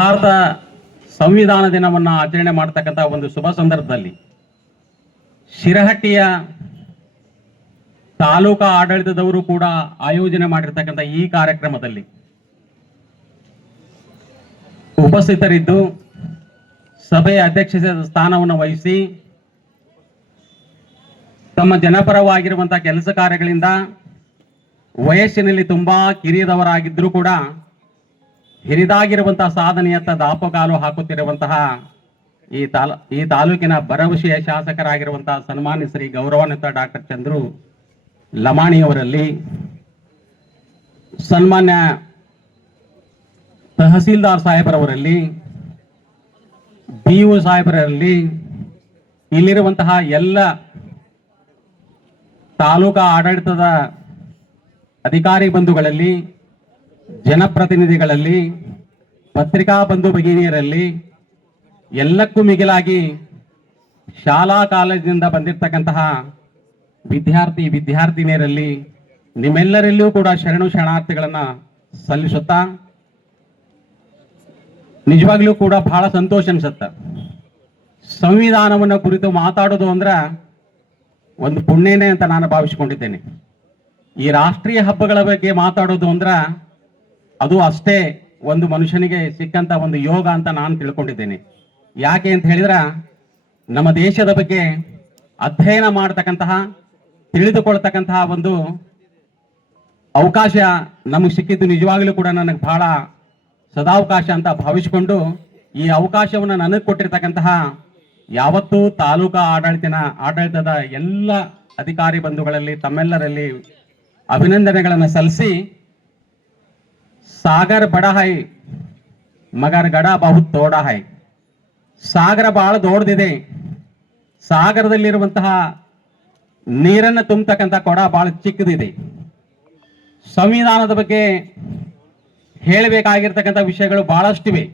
ಭಾರತ ಸಂವಿಧಾನ ದಿನವನ್ನು ಆಚರಣೆ ಮಾಡತಕ್ಕಂಥ ಒಂದು ಶುಭ ಸಂದರ್ಭದಲ್ಲಿ ಶಿರಹಟ್ಟಿಯ ತಾಲೂಕಾ ಆಡಳಿತದವರು ಕೂಡ ಆಯೋಜನೆ ಮಾಡಿರ್ತಕ್ಕಂಥ ಈ ಕಾರ್ಯಕ್ರಮದಲ್ಲಿ ಉಪಸ್ಥಿತರಿದ್ದು ಸಭೆಯ ಅಧ್ಯಕ್ಷತೆ ಸ್ಥಾನವನ್ನು ವಹಿಸಿ ತಮ್ಮ ಜನಪರವಾಗಿರುವಂತಹ ಕೆಲಸ ಕಾರ್ಯಗಳಿಂದ ವಯಸ್ಸಿನಲ್ಲಿ ತುಂಬಾ ಕಿರಿಯದವರಾಗಿದ್ದರೂ ಕೂಡ ಹಿರಿದಾಗಿರುವಂತಹ ಸಾಧನೆಯತ್ತ ದಾಪುಗಾಲು ಹಾಕುತ್ತಿರುವಂತಹ ಈ ತಾಲೂಕಿನ ಭರವಸೆಯ ಶಾಸಕರಾಗಿರುವಂತಹ ಸನ್ಮಾನ್ಯ ಶ್ರೀ ಗೌರವಾನ್ವಿತ ಡಾಕ್ಟರ್ ಚಂದ್ರು ಲಮಾಣಿಯವರಲ್ಲಿ, ಸನ್ಮಾನ್ಯ ತಹಸೀಲ್ದಾರ್ ಸಾಹೇಬರವರಲ್ಲಿ, BO ಸಾಹೇಬರಲ್ಲಿ, ಇಲ್ಲಿರುವಂತಹ ಎಲ್ಲ ತಾಲೂಕಾ ಆಡಳಿತದ ಅಧಿಕಾರಿ ಬಂಧುಗಳಲ್ಲಿ, ಜನಪ್ರತಿನಿಧಿಗಳಲ್ಲಿ, ಪತ್ರಿಕಾ ಬಂಧು ಭಗಿನಿಯರಲ್ಲಿ, ಎಲ್ಲಕ್ಕೂ ಮಿಗಿಲಾಗಿ ಶಾಲಾ ಕಾಲೇಜಿನಿಂದ ಬಂದಿರತಕ್ಕಂತಹ ವಿದ್ಯಾರ್ಥಿನಿಯರಲ್ಲಿ ನಿಮ್ಮೆಲ್ಲರಲ್ಲಿಯೂ ಕೂಡ ಶರಣಾರ್ಥಿಗಳನ್ನ ಸಲ್ಲಿಸುತ್ತಾ ನಿಜವಾಗ್ಲೂ ಕೂಡ ಬಹಳ ಸಂತೋಷ ಅನ್ಸುತ್ತೆ. ಸಂವಿಧಾನವನ್ನು ಕುರಿತು ಮಾತಾಡೋದು ಅಂದ್ರೆ ಒಂದು ಪುಣ್ಯನೇ ಅಂತ ನಾನು ಭಾವಿಸಿಕೊಂಡಿದ್ದೇನೆ. ಈ ರಾಷ್ಟ್ರೀಯ ಹಬ್ಬಗಳ ಬಗ್ಗೆ ಮಾತಾಡೋದು ಅಂದ್ರೆ ಅದು ಅಷ್ಟೇ ಒಂದು ಮನುಷ್ಯನಿಗೆ ಸಿಕ್ಕಂತ ಒಂದು ಯೋಗ ಅಂತ ನಾನು ತಿಳ್ಕೊಂಡಿದ್ದೇನೆ. ಯಾಕೆ ಅಂತ ಹೇಳಿದ್ರೆ ನಮ್ಮ ದೇಶದ ಬಗ್ಗೆ ಅಧ್ಯಯನ ಮಾಡತಕ್ಕಂತಹ, ತಿಳಿದುಕೊಳ್ತಕ್ಕಂತಹ ಒಂದು ಅವಕಾಶ ನಮಗೆ ಸಿಕ್ಕಿದ್ದು ನಿಜವಾಗ್ಲೂ ಕೂಡ ನನಗೆ ಬಹಳ ಸದಾವಕಾಶ ಅಂತ ಭಾವಿಸಿಕೊಂಡು ಈ ಅವಕಾಶವನ್ನು ನನಗೆ ಕೊಟ್ಟಿರ್ತಕ್ಕಂತಹ ಯಾವತ್ತೂ ತಾಲೂಕಾ ಆಡಳಿತದ ಎಲ್ಲ ಅಧಿಕಾರಿ ಬಂಧುಗಳಲ್ಲಿ ತಮ್ಮೆಲ್ಲರಲ್ಲಿ ಅಭಿನಂದನೆಗಳನ್ನು ಸಲ್ಲಿಸಿ, ಸಾಗರ ಬಡ ಹೈ ಮಗರ್ ಗಡ ಬಹುತ್ ತೋಡ ಹೈ. ಸಾಗರ ಬಹಳ ದೊಡ್ಡದಿದೆ, ಸಾಗರದಲ್ಲಿರುವಂತಹ ನೀರನ್ನು ತುಂಬತಕ್ಕಂಥ ಕೊಡ ಬಹಳ ಚಿಕ್ಕದಿದೆ. ಸಂವಿಧಾನದ ಬಗ್ಗೆ ಹೇಳಬೇಕಾಗಿರ್ತಕ್ಕಂಥ ವಿಷಯಗಳು ಬಹಳಷ್ಟಿವೆ,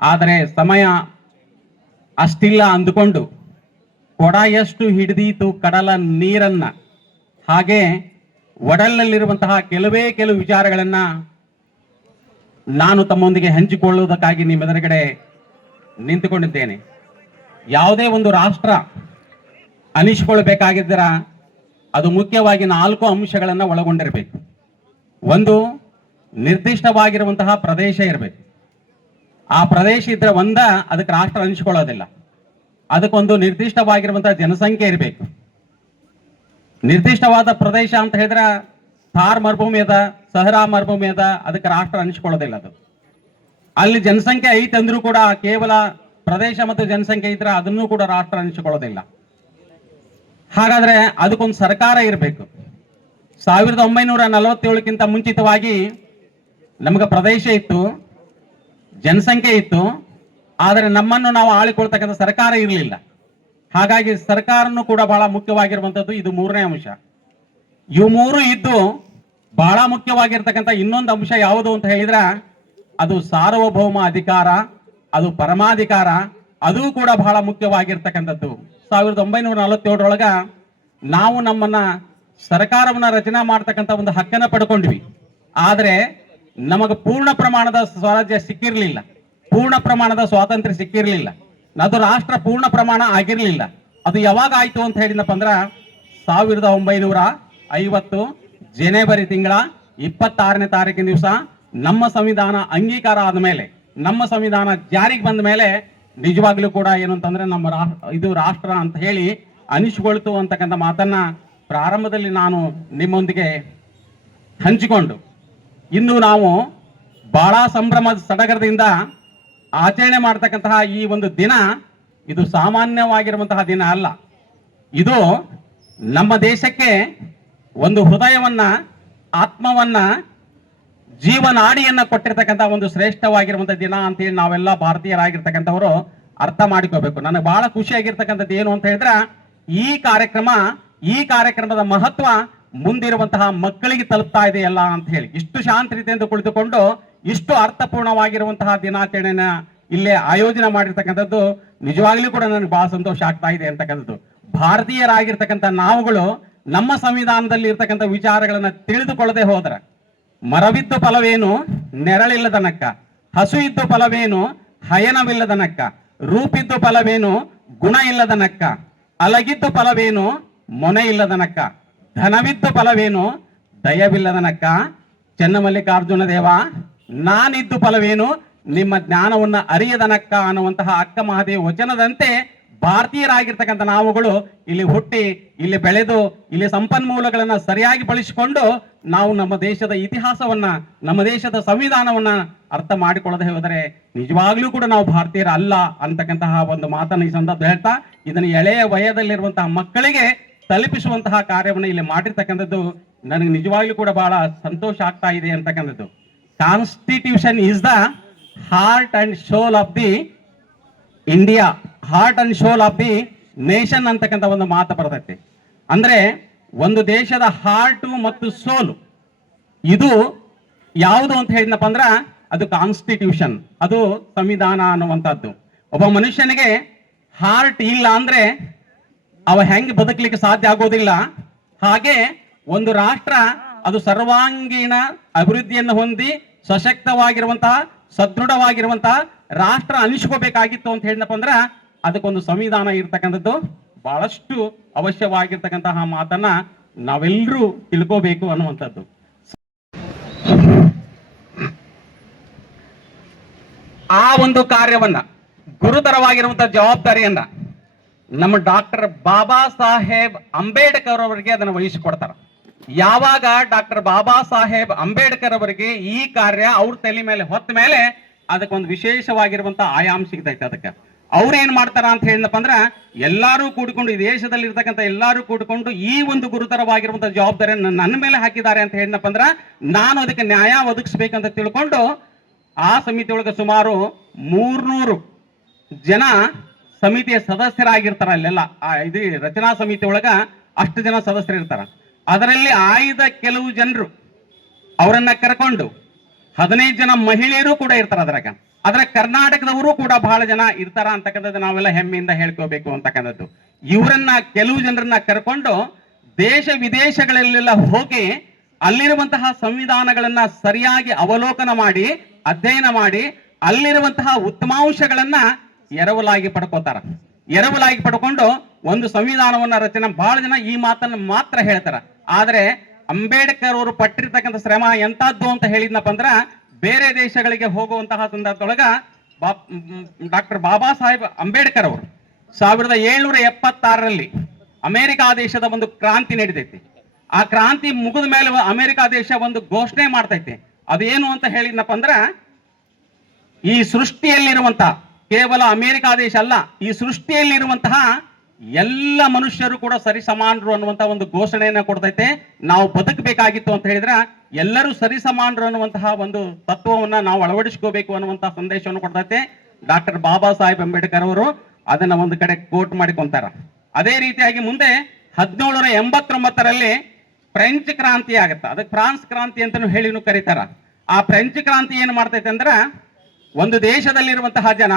ಆದರೆ ಸಮಯ ಅಷ್ಟಿಲ್ಲ ಅಂದುಕೊಂಡು ಕೊಡ ಎಷ್ಟು ಹಿಡಿದೀತು ಕಡಲ ನೀರನ್ನ, ಹಾಗೆ ಒಡಲಲ್ಲಿರುವಂತಹ ಕೆಲವು ವಿಚಾರಗಳನ್ನ ನಾನು ತಮ್ಮೊಂದಿಗೆ ಹಂಚಿಕೊಳ್ಳುವುದಕ್ಕಾಗಿ ನಿಮ್ಮೆದುರುಗಡೆ ನಿಂತುಕೊಂಡಿದ್ದೇನೆ. ಯಾವುದೇ ಒಂದು ರಾಷ್ಟ್ರ ಅನಿಸಿಕೊಳ್ಬೇಕಾಗಿದ್ದರ ಅದು ಮುಖ್ಯವಾಗಿ 4 ಅಂಶಗಳನ್ನು ಒಳಗೊಂಡಿರಬೇಕು. ಒಂದು, ನಿರ್ದಿಷ್ಟವಾಗಿರುವಂತಹ ಪ್ರದೇಶ ಇರಬೇಕು. ಆ ಪ್ರದೇಶ ಇದ್ರೆ ಅದಕ್ಕೆ ರಾಷ್ಟ್ರ ಅನಿಸಿಕೊಳ್ಳೋದಿಲ್ಲ. ಅದಕ್ಕೊಂದು ನಿರ್ದಿಷ್ಟವಾಗಿರುವಂತಹ ಜನಸಂಖ್ಯೆ ಇರಬೇಕು. ನಿರ್ದಿಷ್ಟವಾದ ಪ್ರದೇಶ ಅಂತ ಹೇಳಿದ್ರೆ ಥಾರ್ ಮರುಭೂಮಿ ಅದ, ಸಹರಾ ಮರುಭೂಮಿ ಅದ, ಅದಕ್ಕೆ ರಾಷ್ಟ್ರ ಅನಿಸಿಕೊಳ್ಳೋದಿಲ್ಲ. ಅದು ಅಲ್ಲಿ ಜನಸಂಖ್ಯೆ ಐತೆ ಅಂದ್ರೂ ಕೂಡ ಕೇವಲ ಪ್ರದೇಶ ಮತ್ತು ಜನಸಂಖ್ಯೆ ಇದ್ರೆ ಅದನ್ನು ಕೂಡ ರಾಷ್ಟ್ರ ಅನಿಸಿಕೊಳ್ಳೋದಿಲ್ಲ. ಹಾಗಾದ್ರೆ ಅದಕ್ಕೊಂದು ಸರ್ಕಾರ ಇರಬೇಕು. 1947ಕ್ಕಿಂತ ಮುಂಚಿತವಾಗಿ ನಮಗೆ ಪ್ರದೇಶ ಇತ್ತು, ಜನಸಂಖ್ಯೆ ಇತ್ತು, ಆದರೆ ನಮ್ಮನ್ನು ನಾವು ಆಳಿಕೊಳ್ತಕ್ಕಂಥ ಸರ್ಕಾರ ಇರಲಿಲ್ಲ. ಹಾಗಾಗಿ ಸರ್ಕಾರನು ಕೂಡ ಬಹಳ ಮುಖ್ಯವಾಗಿರುವಂಥದ್ದು. ಇದು 3ನೇ ಅಂಶ. ಇವು 3 ಇದ್ದು ಬಹಳ ಮುಖ್ಯವಾಗಿರ್ತಕ್ಕಂಥ ಇನ್ನೊಂದು ಅಂಶ ಯಾವುದು ಅಂತ ಹೇಳಿದ್ರೆ ಅದು ಸಾರ್ವಭೌಮ ಅಧಿಕಾರ, ಅದು ಪರಮಾಧಿಕಾರ. ಅದು ಕೂಡ ಬಹಳ ಮುಖ್ಯವಾಗಿರ್ತಕ್ಕಂಥದ್ದು. 1947 ನಾವು ನಮ್ಮನ್ನ ಸರ್ಕಾರವನ್ನ ರಚನೆ ಮಾಡ್ತಕ್ಕಂಥ ಒಂದು ಹಕ್ಕನ್ನು ಪಡ್ಕೊಂಡ್ವಿ. ಆದರೆ ನಮಗೆ ಪೂರ್ಣ ಪ್ರಮಾಣದ ಸ್ವರಾಜ್ಯ ಸಿಕ್ಕಿರಲಿಲ್ಲ, ಪೂರ್ಣ ಪ್ರಮಾಣದ ಸ್ವಾತಂತ್ರ್ಯ ಸಿಕ್ಕಿರಲಿಲ್ಲ, ಅದು ರಾಷ್ಟ್ರ ಪೂರ್ಣ ಪ್ರಮಾಣ ಆಗಿರಲಿಲ್ಲ. ಅದು ಯಾವಾಗ ಆಯ್ತು ಅಂತ ಹೇಳಿದಪ್ಪ ಅಂದ್ರ 1950 ಜನವರಿ ತಿಂಗಳ 26ನೇ ತಾರೀಕಿನ ದಿವಸ ನಮ್ಮ ಸಂವಿಧಾನ ಅಂಗೀಕಾರ ಆದ ಮೇಲೆ, ನಮ್ಮ ಸಂವಿಧಾನ ಜಾರಿಗೆ ಬಂದ ಮೇಲೆ ನಿಜವಾಗ್ಲೂ ಕೂಡ ಏನು ಅಂತಂದ್ರೆ ಇದು ರಾಷ್ಟ್ರ ಅಂತ ಹೇಳಿ ಅನಿಸಿಕೊಳ್ತು ಅಂತಕ್ಕಂಥ ಮಾತನ್ನ ಪ್ರಾರಂಭದಲ್ಲಿ ನಾನು ನಿಮ್ಮೊಂದಿಗೆ ಹಂಚಿಕೊಂಡು, ಇನ್ನು ನಾವು ಬಹಳ ಸಂಭ್ರಮದ ಸಡಗರದಿಂದ ಆಚರಣೆ ಮಾಡತಕ್ಕಂತಹ ಈ ಒಂದು ದಿನ ಇದು ಸಾಮಾನ್ಯವಾಗಿರುವಂತಹ ದಿನ ಅಲ್ಲ. ಇದು ನಮ್ಮ ದೇಶಕ್ಕೆ ಒಂದು ಹೃದಯವನ್ನ, ಆತ್ಮವನ್ನ, ಜೀವನಾಡಿಯನ್ನ ಕೊಟ್ಟಿರ್ತಕ್ಕಂಥ ಒಂದು ಶ್ರೇಷ್ಠವಾಗಿರುವಂತಹ ದಿನ ಅಂತೇಳಿ ನಾವೆಲ್ಲ ಭಾರತೀಯರಾಗಿರ್ತಕ್ಕಂಥವರು ಅರ್ಥ ಮಾಡಿಕೋಬೇಕು. ನನಗೆ ಬಹಳ ಖುಷಿಯಾಗಿರ್ತಕ್ಕಂಥದ್ದು ಏನು ಅಂತ ಹೇಳಿದ್ರೆ ಈ ಕಾರ್ಯಕ್ರಮದ ಮಹತ್ವ ಮುಂದಿರುವಂತಹ ಮಕ್ಕಳಿಗೆ ತಲುಪ್ತಾ ಇದೆಯಲ್ಲ ಅಂತ ಹೇಳಿ ಇಷ್ಟು ಶಾಂತ ರೀತಿಯಿಂದ ಕುಳಿತುಕೊಂಡು ಇಷ್ಟು ಅರ್ಥಪೂರ್ಣವಾಗಿರುವಂತಹ ದಿನಾಚರಣೆನ ಇಲ್ಲೇ ಆಯೋಜನೆ ಮಾಡಿರ್ತಕ್ಕಂಥದ್ದು ನಿಜವಾಗ್ಲೂ ಕೂಡ ನನಗೆ ಬಹಳ ಸಂತೋಷ ಆಗ್ತಾ ಇದೆ ಅಂತಕ್ಕಂಥದ್ದು. ಭಾರತೀಯರಾಗಿರ್ತಕ್ಕಂಥ ನಾವುಗಳು ನಮ್ಮ ಸಂವಿಧಾನದಲ್ಲಿ ಇರ್ತಕ್ಕಂಥ ವಿಚಾರಗಳನ್ನ ತಿಳಿದುಕೊಳ್ಳದೆ ಹೋದ್ರೆ ಮರವಿದ್ದು ಫಲವೇನು ನೆರಳಿಲ್ಲದನಕ್ಕ, ಹಸು ಇದ್ದು ಫಲವೇನು ಹಯನವಿಲ್ಲದ ನಕ್ಕ, ರೂಪಿದ್ದು ಫಲವೇನು ಗುಣ ಇಲ್ಲದ ನಕ್ಕ, ಅಲಗಿದ್ದು ಫಲವೇನು ಮೊನೆ ಇಲ್ಲದ ನಕ್ಕ, ಧನವಿದ್ದು ಫಲವೇನು ದಯವಿಲ್ಲದ ನಕ್ಕ. ಚೆನ್ನಮಲ್ಲಿಕಾರ್ಜುನ ದೇವ, ನಾನಿದ್ದು ಫಲವೇನು ನಿಮ್ಮ ಜ್ಞಾನವನ್ನ ಅರಿಯದ ನಕ್ಕ ಅನ್ನುವಂತಹ ಅಕ್ಕ ಮಹಾದೇವಿ ವಚನದಂತೆ ಭಾರತೀಯರಾಗಿರ್ತಕ್ಕಂಥ ನಾವುಗಳು ಇಲ್ಲಿ ಹುಟ್ಟಿ, ಇಲ್ಲಿ ಬೆಳೆದು, ಇಲ್ಲಿ ಸಂಪನ್ಮೂಲಗಳನ್ನ ಸರಿಯಾಗಿ ಬಳಸಿಕೊಂಡು ನಾವು ನಮ್ಮ ದೇಶದ ಇತಿಹಾಸವನ್ನ, ನಮ್ಮ ದೇಶದ ಸಂವಿಧಾನವನ್ನ ಅರ್ಥ ಮಾಡಿಕೊಳ್ಳದೆ ಹೋದರೆ ನಿಜವಾಗ್ಲೂ ಕೂಡ ನಾವು ಭಾರತೀಯರ ಅಲ್ಲ ಅಂತಕ್ಕಂತಹ ಒಂದು ಮಾತನ್ನು ಈ ಸಂದರ್ಭ ಹೇಳ್ತಾ, ಇದನ್ನು ಎಳೆಯ ವಯದಲ್ಲಿರುವಂತಹ ಮಕ್ಕಳಿಗೆ ತಲುಪಿಸುವಂತಹ ಕಾರ್ಯವನ್ನು ಇಲ್ಲಿ ಮಾಡಿರ್ತಕ್ಕಂಥದ್ದು ನನಗೆ ನಿಜವಾಗ್ಲೂ ಕೂಡ ಬಹಳ ಸಂತೋಷ ಆಗ್ತಾ ಇದೆ ಅಂತಕ್ಕಂಥದ್ದು. Constitution is the heart and soul of the India, heart and soul of the nation ಅಂತಕ್ಕಂಥ ಒಂದು ಮಾತು ಬರ್ತೈತಿ. ಅಂದ್ರೆ ಒಂದು ದೇಶದ ಹಾರ್ಟ್ ಮತ್ತು ಸೋಲು ಇದು ಯಾವುದು ಅಂತ ಹೇಳಿದ್ನಪ್ಪ ಅಂದ್ರ ಅದು ಕಾನ್ಸ್ಟಿಟ್ಯೂಷನ್, ಅದು ಸಂವಿಧಾನ ಅನ್ನುವಂಥದ್ದು. ಒಬ್ಬ ಮನುಷ್ಯನಿಗೆ ಹಾರ್ಟ್ ಇಲ್ಲ ಅಂದ್ರೆ ಅವ ಹೆಂಗ್ ಬದುಕಲಿಕ್ಕೆ ಸಾಧ್ಯ ಆಗೋದಿಲ್ಲ. ಹಾಗೆ ಒಂದು ರಾಷ್ಟ್ರ ಅದು ಸರ್ವಾಂಗೀಣ ಅಭಿವೃದ್ಧಿಯನ್ನು ಹೊಂದಿ ಸಶಕ್ತವಾಗಿರುವಂತಹ, ಸದೃಢವಾಗಿರುವಂತಹ ರಾಷ್ಟ್ರ ಅನಿಸ್ಕೋಬೇಕಾಗಿತ್ತು ಅಂತ ಹೇಳಿದಪ್ಪ ಅಂದ್ರ ಅದಕ್ಕೊಂದು ಸಂವಿಧಾನ ಇರ್ತಕ್ಕಂಥದ್ದು ಬಹಳಷ್ಟು ಅವಶ್ಯವಾಗಿರ್ತಕ್ಕಂತಹ ಮಾತನ್ನ ನಾವೆಲ್ಲರೂ ತಿಳ್ಕೋಬೇಕು ಅನ್ನುವಂಥದ್ದು. ಆ ಒಂದು ಕಾರ್ಯವನ್ನ, ಗುರುತರವಾಗಿರುವಂತಹ ಜವಾಬ್ದಾರಿಯನ್ನ ನಮ್ಮ ಡಾಕ್ಟರ್ ಬಾಬಾ ಸಾಹೇಬ್ ಅಂಬೇಡ್ಕರ್ ಅವರಿಗೆ ಅದನ್ನು ವಹಿಸಿಕೊಡ್ತಾರ. ಯಾವಾಗ ಡಾಕ್ಟರ್ ಬಾಬಾ ಸಾಹೇಬ್ ಅಂಬೇಡ್ಕರ್ ಅವರಿಗೆ ಈ ಕಾರ್ಯ ಅವ್ರ ತಲೆ ಮೇಲೆ ಹೊತ್ತ ಮೇಲೆ ಅದಕ್ಕೊಂದು ವಿಶೇಷವಾಗಿರುವಂತಹ ಆಯಾಮ ಸಿಗ್ತೈತೆ. ಅದಕ್ಕೆ ಅವ್ರು ಏನ್ ಮಾಡ್ತಾರ ಅಂತ ಹೇಳಿದಪ್ಪ ಅಂದ್ರ ಎಲ್ಲಾರು ಕೂಡಿಕೊಂಡು, ಈ ದೇಶದಲ್ಲಿ ಇರ್ತಕ್ಕಂಥ ಎಲ್ಲಾರು ಕೂಡಿಕೊಂಡು ಈ ಒಂದು ಗುರುತರವಾಗಿರುವಂತಹ ಜವಾಬ್ದಾರಿಯನ್ನು ನನ್ನ ಮೇಲೆ ಹಾಕಿದ್ದಾರೆ ಅಂತ ಹೇಳಿದಪ್ಪ ಅಂದ್ರ ನಾನು ಅದಕ್ಕೆ ನ್ಯಾಯ ಒದಗಿಸ್ಬೇಕಂತ ತಿಳ್ಕೊಂಡು ಆ ಸಮಿತಿ ಒಳಗೆ ಸುಮಾರು 300 ಜನ ಸಮಿತಿಯ ಸದಸ್ಯರಾಗಿರ್ತಾರ. ಅಲ್ಲೆಲ್ಲ ಇದು ರಚನಾ ಸಮಿತಿ ಒಳಗ ಅಷ್ಟು ಜನ ಸದಸ್ಯರು ಇರ್ತಾರ. ಅದರಲ್ಲಿ ಆಯ್ದ ಕೆಲವು ಜನರು ಅವರನ್ನ ಕರ್ಕೊಂಡು 15 ಜನ ಮಹಿಳೆಯರು ಕೂಡ ಇರ್ತಾರ. ಅದರ ಕರ್ನಾಟಕದವರು ಕೂಡ ಬಹಳ ಜನ ಇರ್ತಾರ ಅಂತಕ್ಕಂಥದ್ದು ನಾವೆಲ್ಲ ಹೆಮ್ಮೆಯಿಂದ ಹೇಳ್ಕೋಬೇಕು ಅಂತಕ್ಕಂಥದ್ದು. ಇವರನ್ನ, ಕೆಲವು ಜನರನ್ನ ಕರ್ಕೊಂಡು ದೇಶ ವಿದೇಶಗಳಲ್ಲೆಲ್ಲ ಹೋಗಿ ಅಲ್ಲಿರುವಂತಹ ಸಂವಿಧಾನಗಳನ್ನ ಸರಿಯಾಗಿ ಅವಲೋಕನ ಮಾಡಿ, ಅಧ್ಯಯನ ಮಾಡಿ, ಅಲ್ಲಿರುವಂತಹ ಉತ್ತಮಾಂಶಗಳನ್ನ ಎರವಲಾಗಿ ಪಡ್ಕೋತಾರ. ಎರವಲಾಗಿ ಪಡ್ಕೊಂಡು ಒಂದು ಸಂವಿಧಾನವನ್ನ ರಚನೆ, ಬಹಳ ಜನ ಈ ಮಾತನ್ನು ಮಾತ್ರ ಹೇಳ್ತಾರ. ಆದ್ರೆ ಅಂಬೇಡ್ಕರ್ ಅವರು ಪಟ್ಟಿರ್ತಕ್ಕಂಥ ಶ್ರಮ ಎಂತದ್ದು ಅಂತ ಹೇಳಿದ್ನಪ್ಪ ಅಂದ್ರ, ಬೇರೆ ದೇಶಗಳಿಗೆ ಹೋಗುವಂತಹ ಸಂದರ್ಭದೊಳಗ ಡಾಕ್ಟರ್ ಬಾಬಾ ಸಾಹೇಬ್ ಅಂಬೇಡ್ಕರ್ ಅವರು 1776ರಲ್ಲಿ ಅಮೆರಿಕಾ ದೇಶದ ಒಂದು ಕ್ರಾಂತಿ ನಡೀತೈತಿ. ಆ ಕ್ರಾಂತಿ ಮುಗಿದ ಮೇಲೆ ಅಮೆರಿಕಾ ದೇಶ ಒಂದು ಘೋಷಣೆ ಮಾಡ್ತೈತಿ. ಅದೇನು ಅಂತ ಹೇಳಿದ್ನಪ್ಪ ಅಂದ್ರ, ಈ ಸೃಷ್ಟಿಯಲ್ಲಿರುವಂತಹ, ಕೇವಲ ಅಮೆರಿಕಾ ದೇಶ ಅಲ್ಲ, ಈ ಸೃಷ್ಟಿಯಲ್ಲಿರುವಂತಹ ಎಲ್ಲ ಮನುಷ್ಯರು ಕೂಡ ಸರಿ ಸಮಾನರು ಅನ್ನುವಂತಹ ಒಂದು ಘೋಷಣೆಯನ್ನ ಕೊಡ್ತೈತೆ. ನಾವು ಬದುಕಬೇಕಾಗಿತ್ತು ಅಂತ ಹೇಳಿದ್ರ ಎಲ್ಲರೂ ಸರಿ ಸಮಾನರು ಅನ್ನುವಂತಹ ಒಂದು ತತ್ವವನ್ನ ನಾವು ಅಳವಡಿಸ್ಕೋಬೇಕು ಅನ್ನುವಂತಹ ಸಂದೇಶವನ್ನು ಕೊಡ್ತೈತೆ. ಡಾಕ್ಟರ್ ಬಾಬಾ ಸಾಹೇಬ್ ಅಂಬೇಡ್ಕರ್ ಅವರು ಅದನ್ನ ಒಂದು ಕಡೆ ಕೋಟ್ ಮಾಡಿಕೊಂತಾರ. ಅದೇ ರೀತಿಯಾಗಿ ಮುಂದೆ 1789ರಲ್ಲಿ ಫ್ರೆಂಚ್ ಕ್ರಾಂತಿ ಆಗತ್ತ. ಅದಕ್ಕೆ ಫ್ರಾನ್ಸ್ ಕ್ರಾಂತಿ ಅಂತಾನು ಹೇಳಿನೂ ಕರೀತಾರ. ಆ ಫ್ರೆಂಚ್ ಕ್ರಾಂತಿ ಏನ್ ಮಾಡ್ತೈತೆ ಅಂದ್ರ, ಒಂದು ದೇಶದಲ್ಲಿರುವಂತಹ ಜನ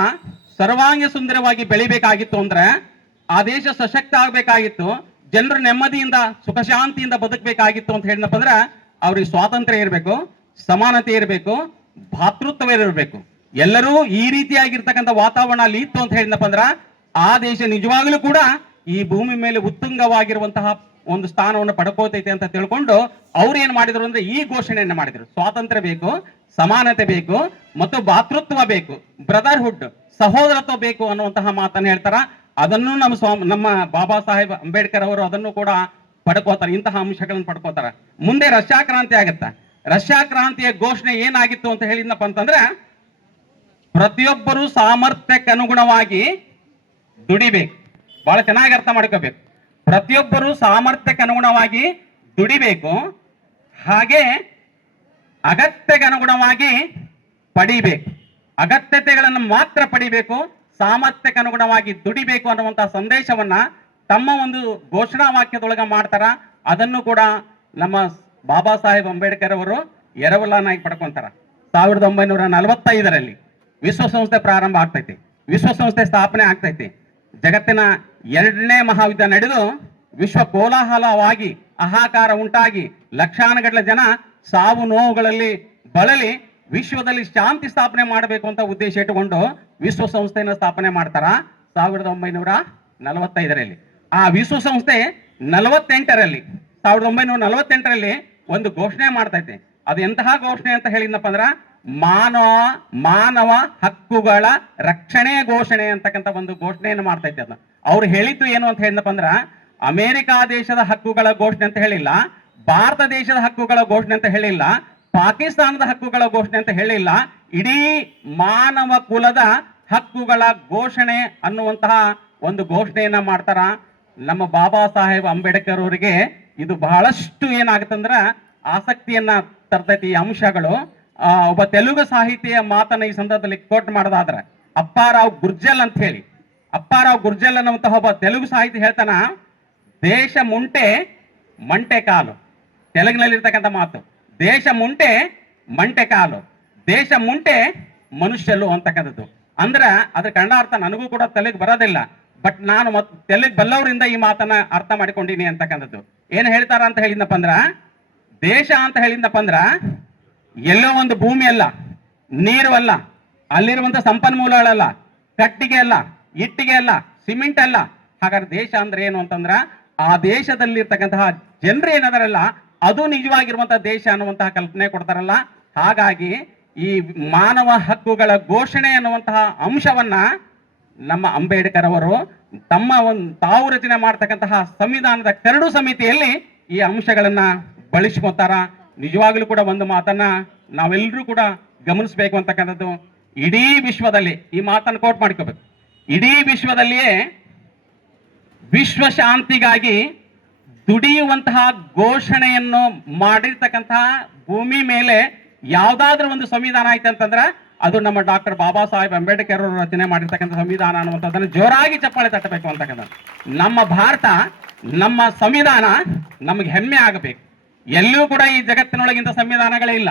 ಸರ್ವಾಂಗ ಸುಂದರವಾಗಿ ಬೆಳಿಬೇಕಾಗಿತ್ತು ಅಂದ್ರೆ, ಆ ದೇಶ ಸಶಕ್ತ ಆಗ್ಬೇಕಾಗಿತ್ತು, ಜನರು ನೆಮ್ಮದಿಯಿಂದ ಸುಖ ಶಾಂತಿಯಿಂದ ಬದುಕಬೇಕಾಗಿತ್ತು ಅಂತ ಹೇಳಿದಪ್ಪ ಅಂದ್ರ ಅವ್ರಿಗೆ ಸ್ವಾತಂತ್ರ್ಯ ಇರಬೇಕು, ಸಮಾನತೆ ಇರಬೇಕು, ಭಾತೃತ್ವ ಇರಬೇಕು. ಎಲ್ಲರೂ ಈ ರೀತಿಯಾಗಿರ್ತಕ್ಕಂಥ ವಾತಾವರಣ ಅಲ್ಲಿ ಇತ್ತು ಅಂತ ಹೇಳಿದಪ್ಪ ಅಂದ್ರ ಆ ದೇಶ ನಿಜವಾಗ್ಲೂ ಕೂಡ ಈ ಭೂಮಿ ಮೇಲೆ ಉತ್ತುಂಗವಾಗಿರುವಂತಹ ಒಂದು ಸ್ಥಾನವನ್ನು ಪಡ್ಕೋತೈತೆ ಅಂತ ತಿಳ್ಕೊಂಡು ಅವ್ರು ಏನ್ ಮಾಡಿದ್ರು ಅಂದ್ರೆ ಈ ಘೋಷಣೆಯನ್ನ ಮಾಡಿದ್ರು. ಸ್ವಾತಂತ್ರ್ಯ ಬೇಕು, ಸಮಾನತೆ ಬೇಕು ಮತ್ತು ಭಾತೃತ್ವ ಬೇಕು, ಬ್ರದರ್ಹುಡ್, ಸಹೋದರತ್ವ ಬೇಕು ಅನ್ನುವಂತಹ ಮಾತನ್ನ ಹೇಳ್ತಾರ. ಅದನ್ನು ನಮ್ಮ ಬಾಬಾ ಸಾಹೇಬ್ ಅಂಬೇಡ್ಕರ್ ಅವರು ಅದನ್ನು ಕೂಡ ಪಡ್ಕೋತಾರೆ. ಇಂತಹ ಅಂಶಗಳನ್ನು ಪಡ್ಕೋತಾರ. ಮುಂದೆ ರಷ್ಯಾ ಕ್ರಾಂತಿ ಆಗತ್ತ. ರಷ್ಯಾ ಕ್ರಾಂತಿಯ ಘೋಷಣೆ ಏನಾಗಿತ್ತು ಅಂತ ಹೇಳಿದ್ನಪ್ಪ ಅಂತಂದ್ರೆ, ಪ್ರತಿಯೊಬ್ಬರು ಸಾಮರ್ಥ್ಯಕ್ಕೆ ಅನುಗುಣವಾಗಿ ದುಡಿಬೇಕು. ಬಹಳ ಚೆನ್ನಾಗಿ ಅರ್ಥ ಮಾಡ್ಕೋಬೇಕು. ಪ್ರತಿಯೊಬ್ಬರು ಸಾಮರ್ಥ್ಯಕ್ಕೆ ಅನುಗುಣವಾಗಿ ದುಡಿಬೇಕು, ಹಾಗೆ ಅಗತ್ಯಕ್ಕೆ ಅನುಗುಣವಾಗಿ ಪಡಿಬೇಕು. ಅಗತ್ಯತೆಗಳನ್ನು ಮಾತ್ರ ಪಡಿಬೇಕು, ಸಾಮರ್ಥ್ಯಕ್ಕೆ ಅನುಗುಣವಾಗಿ ದುಡಿಬೇಕು ಅನ್ನುವಂತಹ ಸಂದೇಶವನ್ನ ತಮ್ಮ ಒಂದು ಘೋಷಣಾ ವಾಕ್ಯದೊಳಗ ಮಾಡ್ತಾರ. ಅದನ್ನು ಕೂಡ ನಮ್ಮ ಬಾಬಾ ಸಾಹೇಬ್ ಅಂಬೇಡ್ಕರ್ ಅವರು ಎರವಲನ್ನಾಗಿ ಪಡ್ಕೊಂತಾರ. 1945ರಲ್ಲಿ ವಿಶ್ವಸಂಸ್ಥೆ ಪ್ರಾರಂಭ ಆಗ್ತೈತಿ, ವಿಶ್ವಸಂಸ್ಥೆ ಸ್ಥಾಪನೆ ಆಗ್ತೈತಿ. ಜಗತ್ತಿನ 2ನೇ ಮಹಾಯುದ್ಧ ನಡೆದು ವಿಶ್ವ ಕೋಲಾಹಲವಾಗಿ ಹಾಹಾಕಾರ ಉಂಟಾಗಿ ಲಕ್ಷಾನುಗಟ್ಟಲೆ ಜನ ಸಾವು ನೋವುಗಳಲ್ಲಿ ಬಳಲಿ ವಿಶ್ವದಲ್ಲಿ ಶಾಂತಿ ಸ್ಥಾಪನೆ ಮಾಡಬೇಕು ಅಂತ ಉದ್ದೇಶ ಇಟ್ಟುಕೊಂಡು ವಿಶ್ವಸಂಸ್ಥೆಯನ್ನು ಸ್ಥಾಪನೆ ಮಾಡ್ತಾರ 1945ರಲ್ಲಿ. ಆ ವಿಶ್ವಸಂಸ್ಥೆ 1948ರಲ್ಲಿ ಒಂದು ಘೋಷಣೆ ಮಾಡ್ತೈತೆ. ಅದು ಎಂತಹ ಘೋಷಣೆ ಅಂತ ಹೇಳಿದ್ನಪ್ಪ ಅಂದ್ರ ಮಾನವ ಹಕ್ಕುಗಳ ರಕ್ಷಣೆ ಘೋಷಣೆ ಅಂತಕ್ಕಂಥ ಒಂದು ಘೋಷಣೆಯನ್ನು ಮಾಡ್ತೈತೆ. ಅದನ್ನ ಅವ್ರು ಹೇಳಿದ್ದು ಏನು ಅಂತ ಹೇಳಿದ್ನಪ್ಪ ಅಂದ್ರ ಅಮೆರಿಕಾ ದೇಶದ ಹಕ್ಕುಗಳ ಘೋಷಣೆ ಅಂತ ಹೇಳಿಲ್ಲ, ಭಾರತ ದೇಶದ ಹಕ್ಕುಗಳ ಘೋಷಣೆ ಅಂತ ಹೇಳಿಲ್ಲ, ಪಾಕಿಸ್ತಾನದ ಹಕ್ಕುಗಳ ಘೋಷಣೆ ಅಂತ ಹೇಳಿಲ್ಲ, ಇಡೀ ಮಾನವ ಕುಲದ ಹಕ್ಕುಗಳ ಘೋಷಣೆ ಅನ್ನುವಂತಹ ಒಂದು ಘೋಷಣೆಯನ್ನ ಮಾಡ್ತಾರ. ನಮ್ಮ ಬಾಬಾ ಸಾಹೇಬ್ ಅಂಬೇಡ್ಕರ್ ಅವರಿಗೆ ಇದು ಬಹಳಷ್ಟು ಏನಾಗುತ್ತಂದ್ರ ಆಸಕ್ತಿಯನ್ನ ತರ್ತೈತಿ ಈ ಅಂಶಗಳು. ಒಬ್ಬ ತೆಲುಗು ಸಾಹಿತಿಯ ಮಾತನ್ನ ಈ ಸಂದರ್ಭದಲ್ಲಿ ಕೋಟ್ ಮಾಡೋದಾದ್ರ ಅಪ್ಪಾರಾವ್ ಗುರ್ಜಲ್ ಅಂತ ಹೇಳಿ, ಅಪ್ಪಾರಾವ್ ಗುರ್ಜಲ್ ಅನ್ನುವಂತಹ ಒಬ್ಬ ತೆಲುಗು ಸಾಹಿತಿ ಹೇಳ್ತಾನ, ದೇಶ ಮುಂಟೆ ಮಂಟೆ ಕಾಲು. ತೆಲುಗಿನಲ್ಲಿರ್ತಕ್ಕಂಥ ಮಾತು, ದೇಶ ಮುಂಟೆ ಮಂಟೆ ಕಾಲು, ದೇಶ ಮುಂಟೆ ಮನುಷ್ಯಲು ಅಂತಕ್ಕಂಥದ್ದು. ಅಂದ್ರ ಅದ್ರ ಕನ್ನಡ ಅರ್ಥ ನನಗೂ ಕೂಡ ತೆಲುಗು ಬರೋದಿಲ್ಲ, ಬಟ್ ನಾನು ತೆಲುಗು ಬಲ್ಲವರಿಂದ ಈ ಮಾತನ್ನ ಅರ್ಥ ಮಾಡಿಕೊಂಡಿನಿ ಅಂತಕ್ಕಂಥದ್ದು. ಏನ್ ಹೇಳ್ತಾರ ಅಂತ ಹೇಳಿದ್ನಪ್ಪ ಅಂದ್ರ, ದೇಶ ಅಂತ ಹೇಳಿದ್ನಪ್ಪ ಅಂದ್ರ ಎಲ್ಲೋ ಒಂದು ಭೂಮಿ ಅಲ್ಲ, ನೀರು ಅಲ್ಲ, ಅಲ್ಲಿರುವಂತ ಸಂಪನ್ಮೂಲಗಳಲ್ಲ, ಕಟ್ಟಿಗೆ ಅಲ್ಲ, ಇಟ್ಟಿಗೆ ಅಲ್ಲ, ಸಿಮೆಂಟ್ ಅಲ್ಲ. ಹಾಗಾದ್ರೆ ದೇಶ ಅಂದ್ರೆ ಏನು ಅಂತಂದ್ರ ಆ ದೇಶದಲ್ಲಿರ್ತಕ್ಕಂತಹ ಜನರು ಏನದಾರಲ್ಲ ಅದು ನಿಜವಾಗಿರುವಂತಹ ದೇಶ ಅನ್ನುವಂತಹ ಕಲ್ಪನೆ ಕೊಡ್ತಾರಲ್ಲ. ಹಾಗಾಗಿ ಈ ಮಾನವ ಹಕ್ಕುಗಳ ಘೋಷಣೆ ಅನ್ನುವಂತಹ ಅಂಶವನ್ನ ನಮ್ಮ ಅಂಬೇಡ್ಕರ್ ಅವರು ತಾವು ರಚನೆ ಮಾಡ್ತಕ್ಕಂತಹ ಸಂವಿಧಾನದ ಕರಡು ಸಮಿತಿಯಲ್ಲಿ ಈ ಅಂಶಗಳನ್ನ ಬಳಸ್ಕೊತಾರ. ನಿಜವಾಗ್ಲೂ ಕೂಡ ಒಂದು ಮಾತನ್ನ ನಾವೆಲ್ಲರೂ ಕೂಡ ಗಮನಿಸಬೇಕು ಅಂತಕ್ಕಂಥದ್ದು, ಇಡೀ ವಿಶ್ವದಲ್ಲಿ ಈ ಮಾತನ್ನು ಕೋಟ್ ಮಾಡ್ಕೋಬೇಕು, ಇಡೀ ವಿಶ್ವದಲ್ಲಿಯೇ ವಿಶ್ವ ಶಾಂತಿಗಾಗಿ ದುಡಿಯುವಂತಹ ಘೋಷಣೆಯನ್ನು ಮಾಡಿರ್ತಕ್ಕಂತಹ ಭೂಮಿ ಮೇಲೆ ಯಾವ್ದಾದ್ರೂ ಒಂದು ಸಂವಿಧಾನ ಆಯ್ತು ಅಂತಂದ್ರ ಅದು ನಮ್ಮ ಡಾಕ್ಟರ್ ಬಾಬಾ ಸಾಹೇಬ್ ಅಂಬೇಡ್ಕರ್ ಅವರು ರಚನೆ ಮಾಡಿರ್ತಕ್ಕಂಥ ಸಂವಿಧಾನ ಅನ್ನುವಂಥದ್ದನ್ನು ಜೋರಾಗಿ ಚಪ್ಪಾಳೆ ತಟ್ಟಬೇಕು ಅಂತಕ್ಕಂಥ. ನಮ್ಮ ಭಾರತ, ನಮ್ಮ ಸಂವಿಧಾನ ನಮಗೆ ಹೆಮ್ಮೆ ಆಗಬೇಕು. ಎಲ್ಲೂ ಕೂಡ ಈ ಜಗತ್ತಿನೊಳಗಿಂತ ಸಂವಿಧಾನಗಳೇ ಇಲ್ಲ.